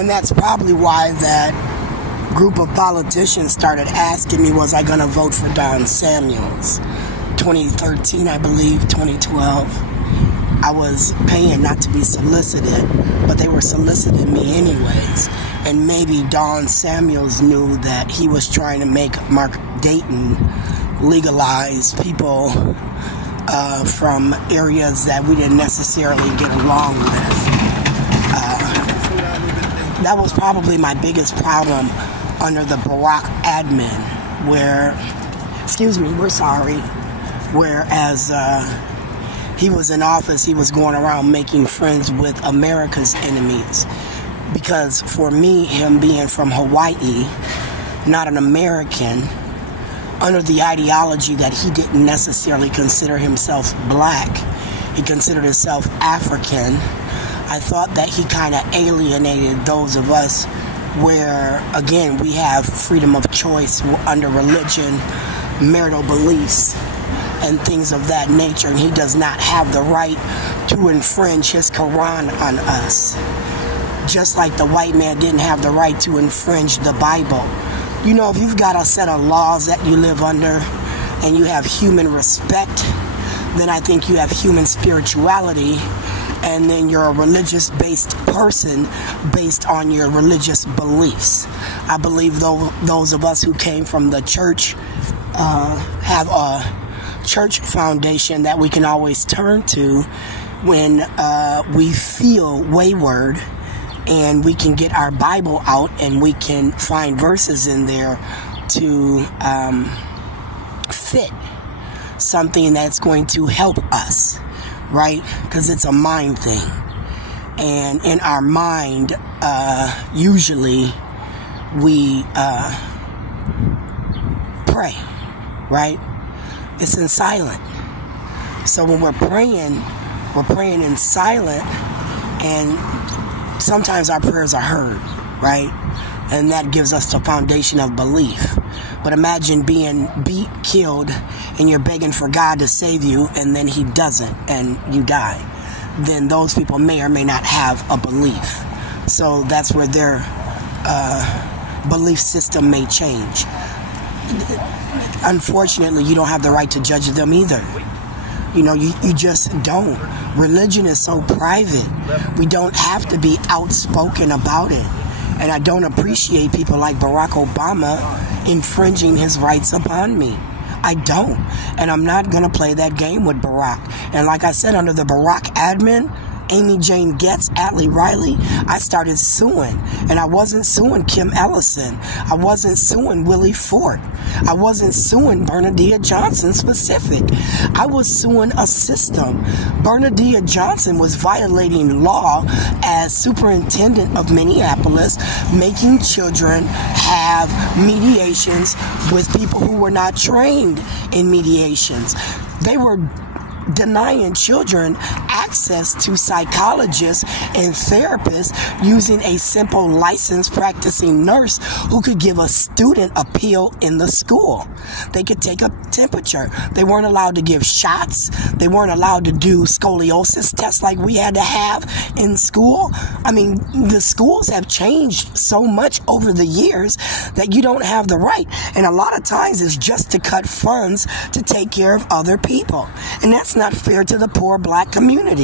And that's probably why that group of politicians started asking me, was I going to vote for Don Samuels? 2013, I believe, 2012. I was paying not to be solicited, but they were soliciting me anyways. And maybe Don Samuels knew that he was trying to make Mark Dayton legalize people from areas that we didn't necessarily get along with. That was probably my biggest problem under the Barak admin, whereas he was in office, he was going around making friends with America's enemies. Because for me, him being from Hawaii, not an American, under the ideology that he didn't necessarily consider himself black, he considered himself African, I thought that he kind of alienated those of us where, again, we have freedom of choice under religion, marital beliefs, and things of that nature, and he does not have the right to infringe his Quran on us. Just like the white man didn't have the right to infringe the Bible. You know, if you've got a set of laws that you live under and you have human respect, then I think you have human spirituality, and then you're a religious-based person based on your religious beliefs. I believe those of us who came from the church have a church foundation that we can always turn to when we feel wayward, and we can get our Bible out and we can find verses in there to fit something that's going to help us, right? Because it's a mind thing. And in our mind, usually we pray, right? It's in silent. So when we're praying in silent, and sometimes our prayers are heard, right? And that gives us the foundation of belief. But imagine being beat, killed, and you're begging for God to save you, and then he doesn't, and you die. Then those people may or may not have a belief. So that's where their belief system may change. Unfortunately, you don't have the right to judge them either. You know, you just don't. Religion is so private. We don't have to be outspoken about it. And I don't appreciate people like Barack Obama infringing his rights upon me. I don't. And I'm not going to play that game with Barak. And like I said, under the Barak admin, Amy Jane Getz, Atlee Riley, I started suing. And I wasn't suing Kim Ellison. I wasn't suing Willie Ford. I wasn't suing Bernadette Johnson specific. I was suing a system. Bernadette Johnson was violating law as superintendent of Minneapolis, making children have mediations with people who were not trained in mediations. They were denying children access to psychologists and therapists using a simple licensed practicing nurse who could give a student a pill in the school. They could take a temperature. They weren't allowed to give shots. They weren't allowed to do scoliosis tests like we had to have in school. I mean, the schools have changed so much over the years that you don't have the right. And a lot of times it's just to cut funds to take care of other people. And that's not fair to the poor black community.